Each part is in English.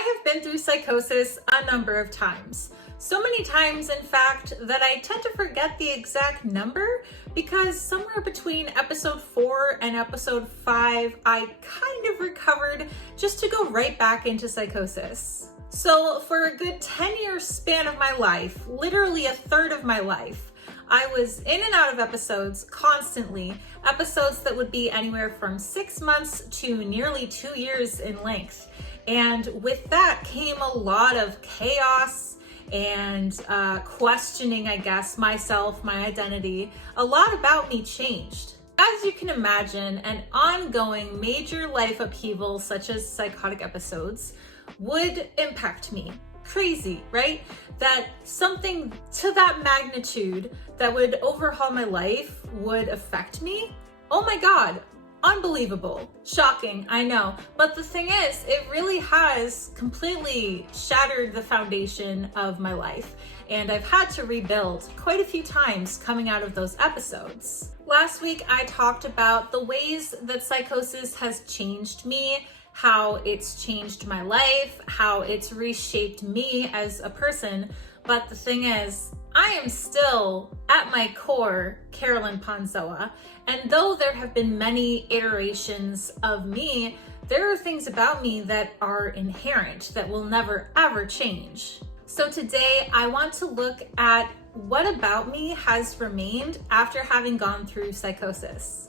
I have been through psychosis a number of times. So many times, in fact, that I tend to forget the exact number because somewhere between episode 4 and episode 5, I kind of recovered just to go right back into psychosis. So for a good 10-year span of my life, literally a third of my life, I was in and out of episodes constantly, episodes that would be anywhere from 6 months to nearly 2 years in length. And with that came a lot of chaos and questioning, I guess, myself, my identity. A lot about me changed. As you can imagine, an ongoing major life upheaval such as psychotic episodes would impact me. Crazy, right? That something to that magnitude that would overhaul my life would affect me? Oh my God. Unbelievable. Shocking, I know. But the thing is, it really has completely shattered the foundation of my life. And I've had to rebuild quite a few times coming out of those episodes. Last week, I talked about the ways that psychosis has changed me, how it's changed my life, how it's reshaped me as a person. But the thing is, I am still, at my core, Carolyn Ponzoa. And though there have been many iterations of me, there are things about me that are inherent, that will never ever change. So today, I want to look at what about me has remained after having gone through psychosis.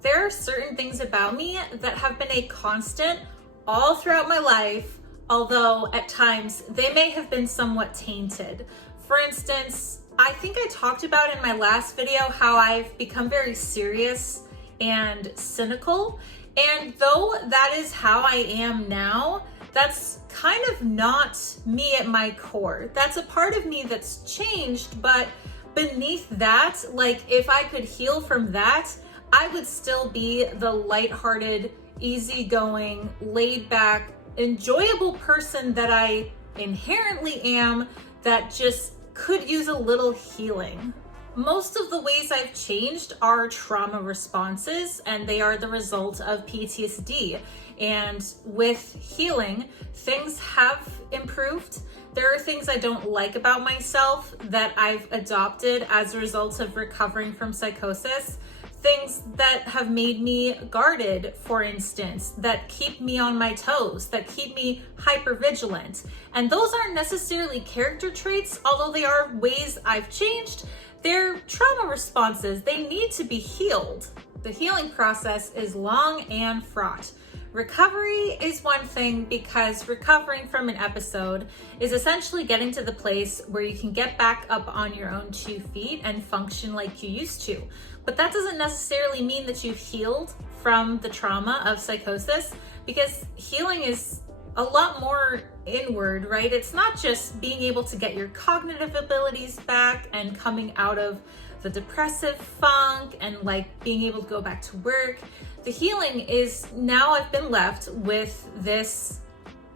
There are certain things about me that have been a constant all throughout my life, although at times they may have been somewhat tainted. For instance, I think I talked about in my last video how I've become very serious and cynical. And though that is how I am now, that's kind of not me at my core. That's a part of me that's changed, but beneath that, like if I could heal from that, I would still be the lighthearted, easygoing, laid back, enjoyable person that I inherently am that just could use a little healing. Most of the ways I've changed are trauma responses, and they are the result of PTSD. And with healing, things have improved. There are things I don't like about myself that I've adopted as a result of recovering from psychosis. Things that have made me guarded, for instance, that keep me on my toes, that keep me hypervigilant. And those aren't necessarily character traits, although they are ways I've changed. They're trauma responses. They need to be healed. The healing process is long and fraught. Recovery is one thing because recovering from an episode is essentially getting to the place where you can get back up on your own 2 feet and function like you used to. But that doesn't necessarily mean that you've healed from the trauma of psychosis, because healing is a lot more inward, right? It's not just being able to get your cognitive abilities back and coming out of the depressive funk and like being able to go back to work. The healing is now I've been left with this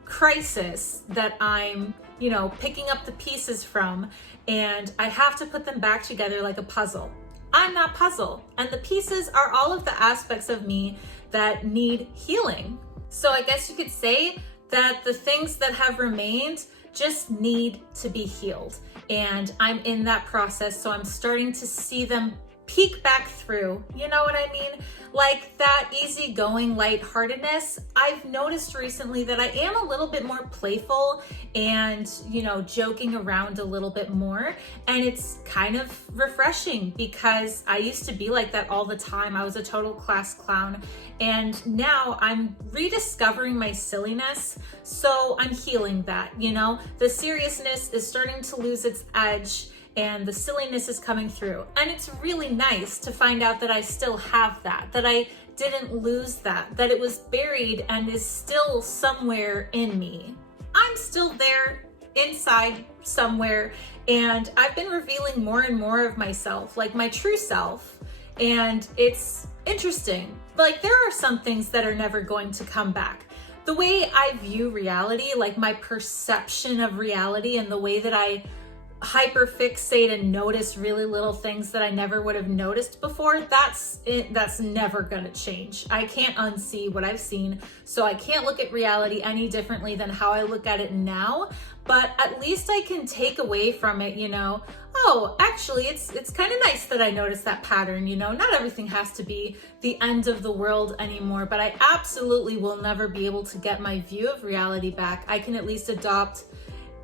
crisis that I'm, picking up the pieces from, and I have to put them back together like a puzzle. I'm that puzzle, and the pieces are all of the aspects of me that need healing. So I guess you could say that the things that have remained just need to be healed. And I'm in that process, so I'm starting to see them peek back through. You know what I mean? Like that easygoing lightheartedness. I've noticed recently that I am a little bit more playful and, joking around a little bit more. And it's kind of refreshing because I used to be like that all the time. I was a total class clown. And now I'm rediscovering my silliness. So I'm healing that, The seriousness is starting to lose its edge, and the silliness is coming through. And it's really nice to find out that I still have that I didn't lose that it was buried and is still somewhere in me. I'm still there inside somewhere, and I've been revealing more and more of myself, like my true self. And it's interesting. Like there are some things that are never going to come back. The way I view reality, like my perception of reality and the way that I hyperfixate and notice really little things that I never would have noticed before, that's never gonna change. I can't unsee what I've seen, so I can't look at reality any differently than how I look at it now. But at least I can take away from it, oh, actually it's kind of nice that I noticed that pattern. Not everything has to be the end of the world anymore, but I absolutely will never be able to get my view of reality back. I can at least adopt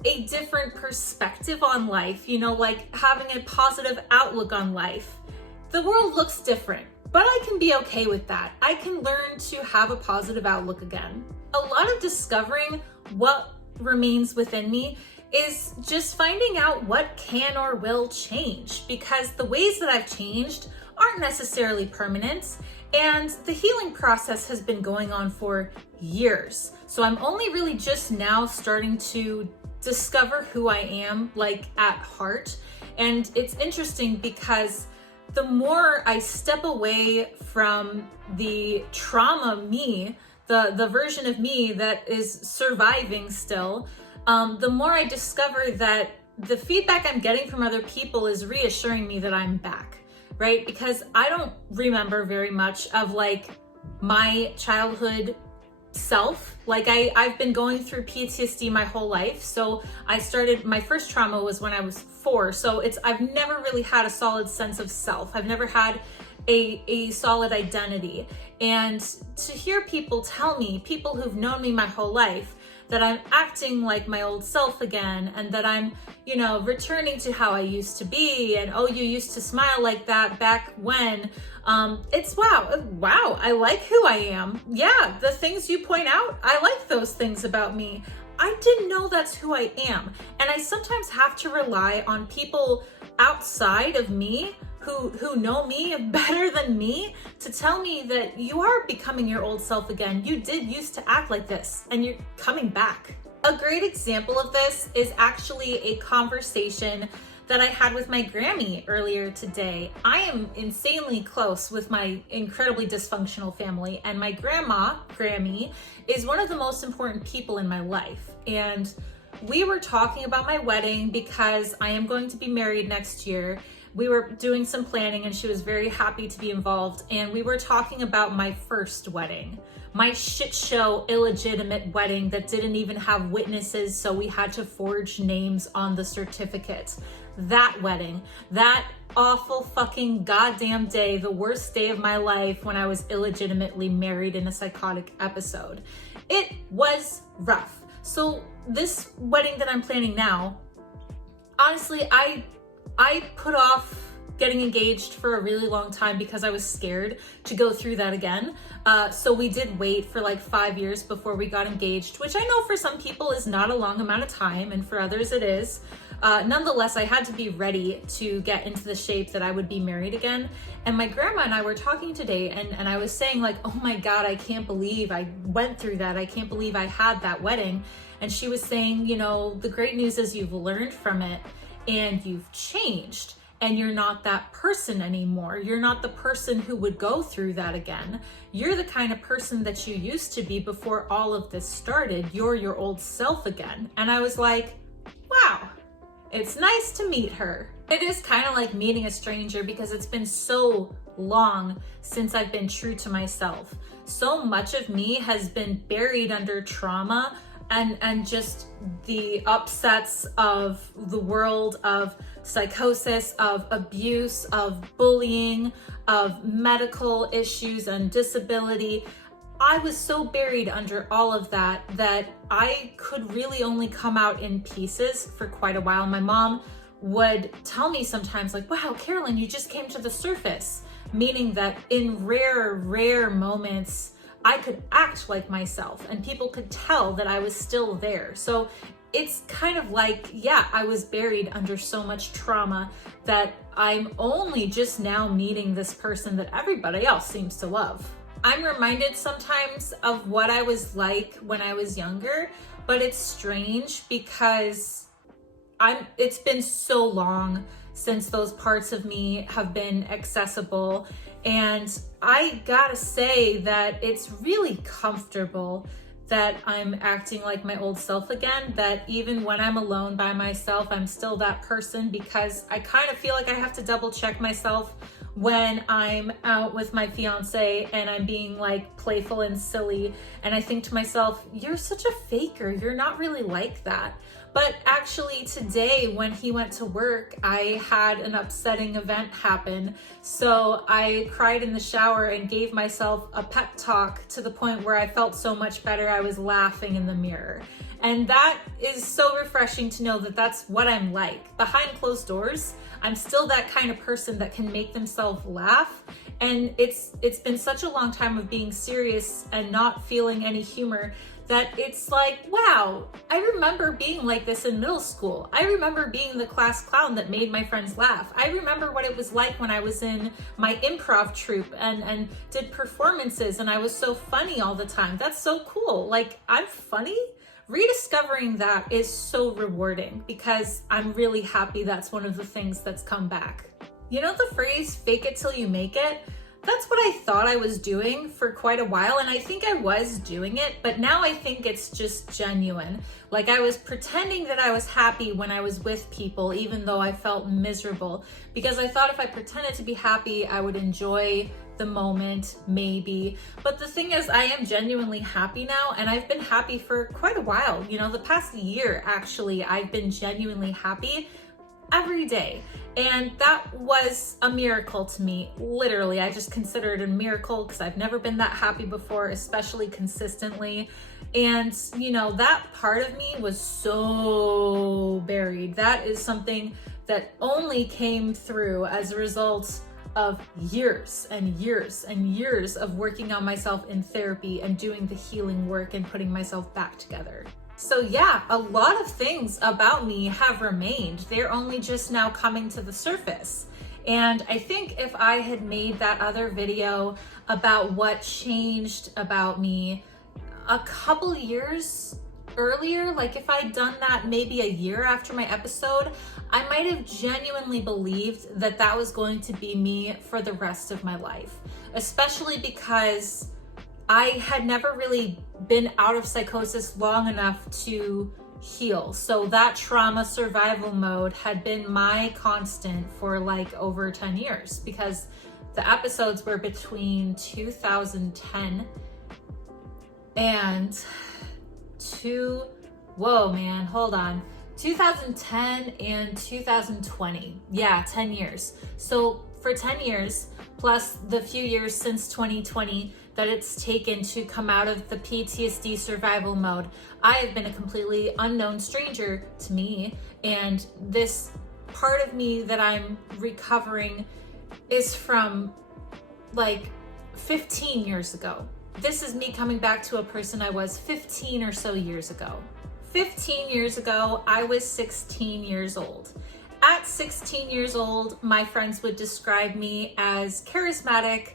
a different perspective on life, like having a positive outlook on life. The world looks different, but I can be okay with that. I can learn to have a positive outlook again. A lot of discovering what remains within me is just finding out what can or will change, because the ways that I've changed aren't necessarily permanent, and the healing process has been going on for years. So I'm only really just now starting to discover who I am, like at heart. And it's interesting because the more I step away from the trauma me, the version of me that is surviving still, the more I discover that the feedback I'm getting from other people is reassuring me that I'm back, right? Because I don't remember very much of like my childhood self. Like I've been going through PTSD my whole life. So my first trauma was when I was 4. So I've never really had a solid sense of self. I've never had a solid identity. And to hear people tell me, people who've known me my whole life, that I'm acting like my old self again, and that I'm, returning to how I used to be, and oh, you used to smile like that back when, it's wow, I like who I am. Yeah, the things you point out, I like those things about me. I didn't know that's who I am. And I sometimes have to rely on people outside of me who know me better than me to tell me that you are becoming your old self again. You did used to act like this and you're coming back. A great example of this is actually a conversation that I had with my Grammy earlier today. I am insanely close with my incredibly dysfunctional family, and my grandma, Grammy, is one of the most important people in my life. And we were talking about my wedding because I am going to be married next year. We were doing some planning and she was very happy to be involved. And we were talking about my first wedding, my shit show, illegitimate wedding that didn't even have witnesses. So we had to forge names on the certificate. That wedding, that awful fucking goddamn day, the worst day of my life when I was illegitimately married in a psychotic episode. It was rough. So this wedding that I'm planning now, honestly, I put off getting engaged for a really long time because I was scared to go through that again. So we did wait for like 5 years before we got engaged, which I know for some people is not a long amount of time, and for others it is. Nonetheless, I had to be ready to get into the shape that I would be married again. And my grandma and I were talking today, and I was saying like, oh my God, I can't believe I went through that. I can't believe I had that wedding. And she was saying, the great news is you've learned from it and you've changed. And you're not that person anymore. You're not the person who would go through that again. You're the kind of person that you used to be before all of this started. You're your old self again. And I was like, wow, it's nice to meet her. It is kind of like meeting a stranger because it's been so long since I've been true to myself. So much of me has been buried under trauma and just the upsets of the world, of psychosis, of abuse, of bullying, of medical issues and disability. I was so buried under all of that I could really only come out in pieces for quite a while. My mom would tell me sometimes like, wow, Carolyn, you just came to the surface, meaning that in rare moments, I could act like myself and people could tell that I was still there. So it's kind of like, yeah, I was buried under so much trauma that I'm only just now meeting this person that everybody else seems to love. I'm reminded sometimes of what I was like when I was younger, but it's strange because it's been so long since those parts of me have been accessible. And I gotta say that it's really comfortable that I'm acting like my old self again, that even when I'm alone by myself, I'm still that person, because I kind of feel like I have to double check myself when I'm out with my fiance and I'm being like playful and silly. And I think to myself, you're such a faker. You're not really like that. But actually today when he went to work, I had an upsetting event happen. So I cried in the shower and gave myself a pep talk to the point where I felt so much better. I was laughing in the mirror. And that is so refreshing to know that that's what I'm like. Behind closed doors, I'm still that kind of person that can make themselves laugh. And it's been such a long time of being serious and not feeling any humor that it's like, wow, I remember being like this in middle school. I remember being the class clown that made my friends laugh. I remember what it was like when I was in my improv troupe and did performances and I was so funny all the time. That's so cool. Like, I'm funny. Rediscovering that is so rewarding because I'm really happy that's one of the things that's come back. You know the phrase, fake it till you make it? That's what I thought I was doing for quite a while, and I think I was doing it, but now I think it's just genuine. Like, I was pretending that I was happy when I was with people, even though I felt miserable, because I thought if I pretended to be happy, I would enjoy the moment, maybe. But the thing is, I am genuinely happy now, and I've been happy for quite a while. You know, the past year, actually, I've been genuinely happy every day. And that was a miracle to me. Literally, I just consider it a miracle because I've never been that happy before, especially consistently. And, you know, that part of me was so buried. That is something that only came through as a result of years and years and years of working on myself in therapy and doing the healing work and putting myself back together. So yeah, a lot of things about me have remained. They're only just now coming to the surface. And I think if I had made that other video about what changed about me a couple years earlier, like if I'd done that maybe a year after my episode, I might have genuinely believed that that was going to be me for the rest of my life, especially because I had never really been out of psychosis long enough to heal. So that trauma survival mode had been my constant for like over 10 years, because the episodes were between 2010 and 2010 and 2020. Yeah, 10 years. So for 10 years, plus the few years since 2020 that it's taken to come out of the PTSD survival mode, I have been a completely unknown stranger to me. And this part of me that I'm recovering is from like 15 years ago. This is me coming back to a person I was 15 or so years ago. 15 years ago, I was 16 years old. At 16 years old, my friends would describe me as charismatic,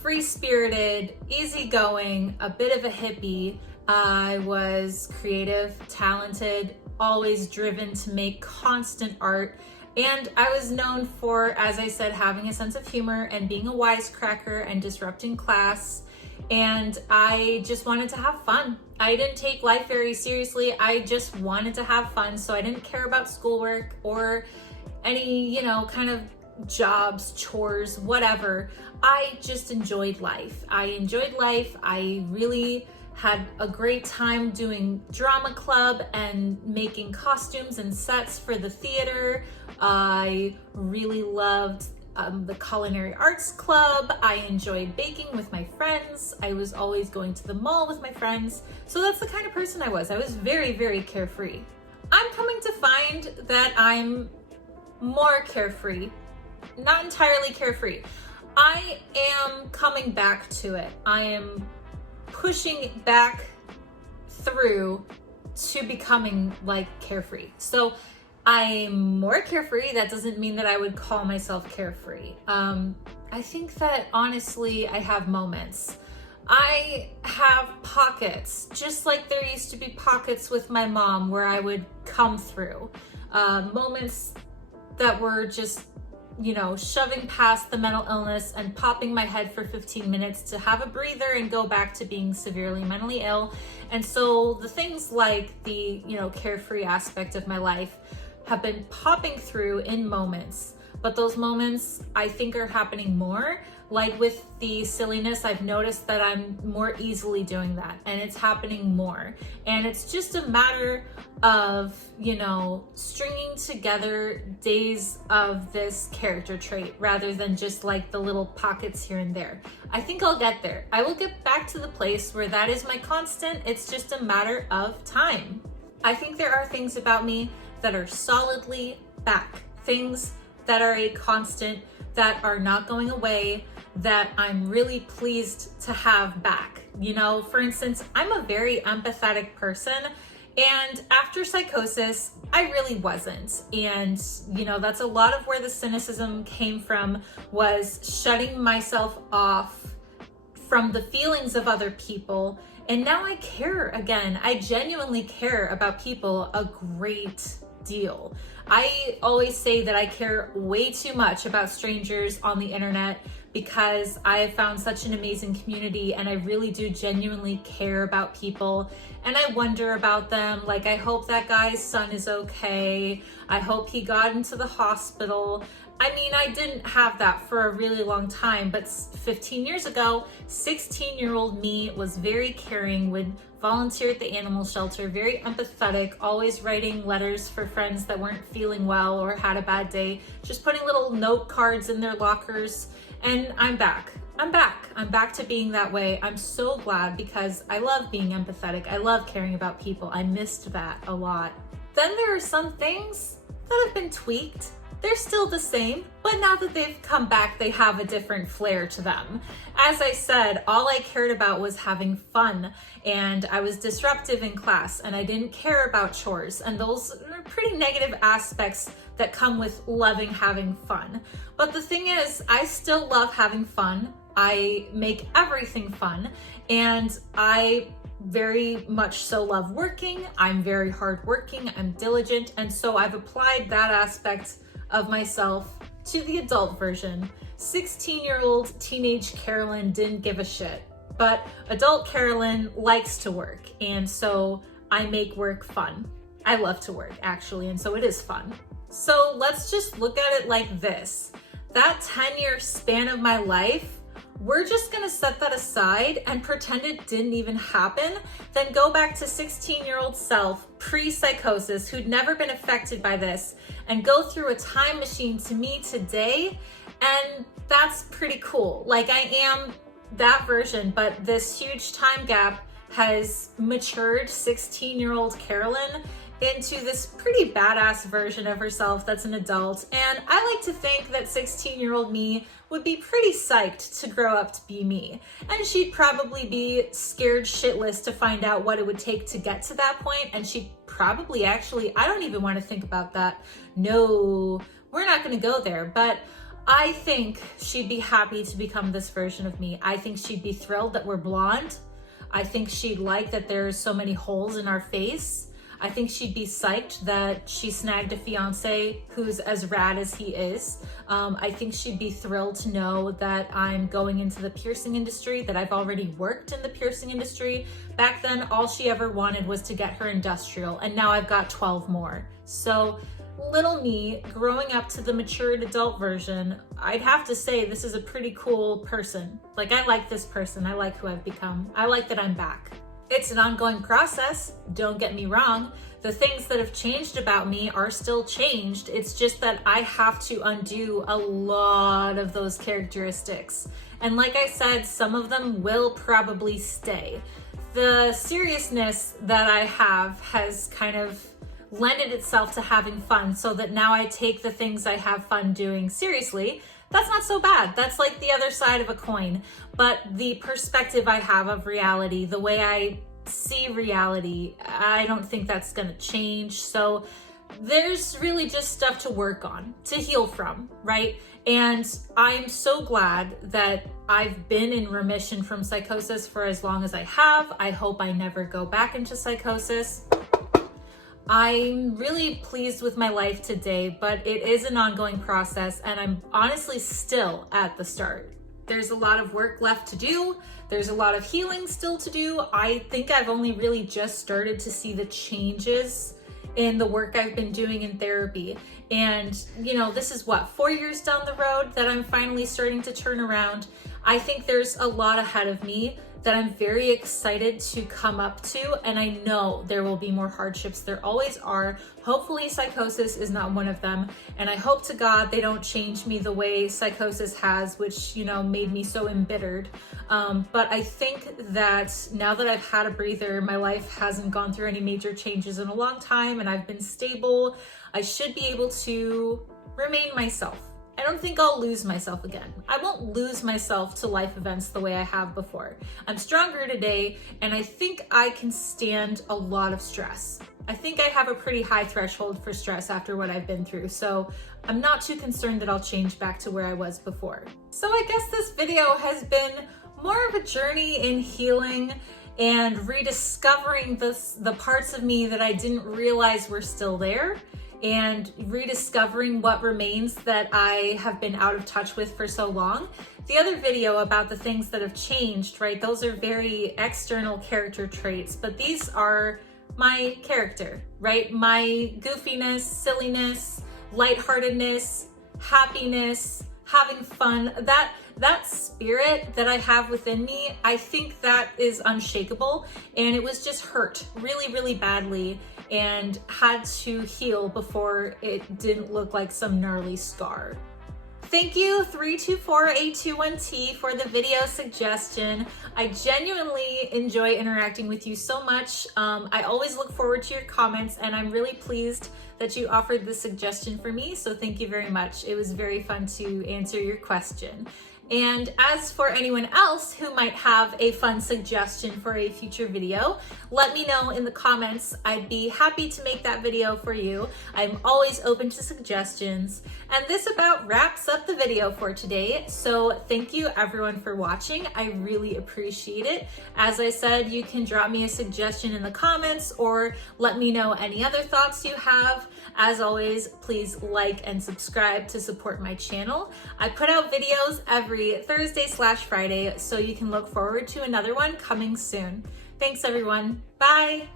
free-spirited, easygoing, a bit of a hippie. I was creative, talented, always driven to make constant art. And I was known for, as I said, having a sense of humor and being a wisecracker and disrupting class. And I just wanted to have fun. I didn't take life very seriously. I just wanted to have fun. So I didn't care about schoolwork or any, kind of jobs, chores, whatever. I just enjoyed life. I really had a great time doing drama club and making costumes and sets for the theater. I really loved the culinary arts club. I enjoyed baking with my friends. I was always going to the mall with my friends. So that's the kind of person I was. I was very, very carefree. I'm coming to find that I'm more carefree, not entirely carefree. I am coming back to it. I am pushing back through to becoming like carefree. So I'm more carefree. That doesn't mean that I would call myself carefree. I think that honestly, I have moments. I have pockets, just like there used to be pockets with my mom where I would come through. Moments that were just shoving past the mental illness and popping my head for 15 minutes to have a breather and go back to being severely mentally ill. And so the things like the, carefree aspect of my life have been popping through in moments. But those moments I think are happening more. Like with the silliness, I've noticed that I'm more easily doing that, and it's happening more. And it's just a matter of, stringing together days of this character trait rather than just like the little pockets here and there. I think I'll get there. I will get back to the place where that is my constant. It's just a matter of time. I think there are things about me that are solidly back, things that are a constant, that are not going away, that I'm really pleased to have back. For instance, I'm a very empathetic person, and after Psychosis, I really wasn't. And, that's a lot of where the cynicism came from, was shutting myself off from the feelings of other people. And now I care again. I genuinely care about people a great deal. I always say that I care way too much about strangers on the internet because I have found such an amazing community, and I really do genuinely care about people, and I wonder about them. Like, I hope that guy's son is okay. I hope he got into the hospital. I mean, I didn't have that for a really long time, but 15 years ago, 16-year-old me was very caring, would volunteer at the animal shelter, very empathetic, always writing letters for friends that weren't feeling well or had a bad day, just putting little note cards in their lockers. And I'm back. I'm back to being that way. I'm so glad, because I love being empathetic. I love caring about people. I missed that a lot. Then there are some things that have been tweaked. They're still the same, but now that they've come back, they have a different flair to them. As I said, all I cared about was having fun, and I was disruptive in class, and I didn't care about chores, and those are pretty negative aspects that come with loving having fun. But the thing is, I still love having fun. I make everything fun, and I very much so love working. I'm very hardworking, I'm diligent, and so I've applied that aspect of myself to the adult version. 16-year-old teenage Carolyn didn't give a shit, but adult Carolyn likes to work, and so I make work fun. I love to work, actually, and so it is fun. So let's just look at it like this. That 10-year span of my life, we're just gonna set that aside and pretend it didn't even happen, then go back to 16-year-old self, pre-psychosis, who'd never been affected by this, and go through a time machine to me today, and that's pretty cool. Like, I am that version, but this huge time gap has matured 16-year-old Carolyn into this pretty badass version of herself that's an adult. And I like to think that 16-year-old me would be pretty psyched to grow up to be me. And she'd probably be scared shitless to find out what it would take to get to that point. And she'd probably actually, I don't even want to think about that. No, we're not going to go there. But I think she'd be happy to become this version of me. I think she'd be thrilled that we're blonde. I think she'd like that there's so many holes in our face. I think she'd be psyched that she snagged a fiance who's as rad as he is. I think she'd be thrilled to know that I'm going into the piercing industry, that I've already worked in the piercing industry. Back then, all she ever wanted was to get her industrial, and now I've got 12 more. So little me, growing up to the matured adult version, I'd have to say this is a pretty cool person. Like, I like this person. I like who I've become. I like that I'm back. It's an ongoing process, don't get me wrong. The things that have changed about me are still changed. It's just that I have to undo a lot of those characteristics. And like I said, some of them will probably stay. The seriousness that I have has kind of lended itself to having fun, so that now I take the things I have fun doing seriously. That's not so bad. That's like the other side of a coin. But the perspective I have of reality, the way I see reality, I don't think that's gonna change. So there's really just stuff to work on, to heal from, right? And I'm so glad that I've been in remission from psychosis for as long as I have. I hope I never go back into psychosis. I'm really pleased with my life today, but it is an ongoing process and I'm honestly still at the start. There's a lot of work left to do. There's a lot of healing still to do. I think I've only really just started to see the changes in the work I've been doing in therapy. And this is 4 years down the road that I'm finally starting to turn around. I think there's a lot ahead of me that I'm very excited to come up to, and I know there will be more hardships. There always are. Hopefully psychosis is not one of them, and I hope to God they don't change me the way psychosis has, which made me so embittered. But I think that now that I've had a breather, my life hasn't gone through any major changes in a long time, and I've been stable. I should be able to remain myself. I don't think I'll lose myself again. I won't lose myself to life events the way I have before. I'm stronger today, and I think I can stand a lot of stress. I think I have a pretty high threshold for stress after what I've been through, so I'm not too concerned that I'll change back to where I was before. So I guess this video has been more of a journey in healing and rediscovering the parts of me that I didn't realize were still there, and rediscovering what remains that I have been out of touch with for so long. The other video about the things that have changed, right? Those are very external character traits, but these are my character, right? My goofiness, silliness, lightheartedness, happiness, having fun, that spirit that I have within me, I think that is unshakable. And it was just hurt really, really badly and had to heal before it didn't look like some gnarly scar. Thank you 324-821-T for the video suggestion. I genuinely enjoy interacting with you so much. I always look forward to your comments, and I'm really pleased that you offered the suggestion for me, so thank you very much. It was very fun to answer your question. And as for anyone else who might have a fun suggestion for a future video, let me know in the comments. I'd be happy to make that video for you. I'm always open to suggestions. And this about wraps up the video for today. So thank you everyone for watching. I really appreciate it. As I said, you can drop me a suggestion in the comments or let me know any other thoughts you have. As always, please like and subscribe to support my channel. I put out videos every Thursday/Friday, so you can look forward to another one coming soon. Thanks everyone. Bye.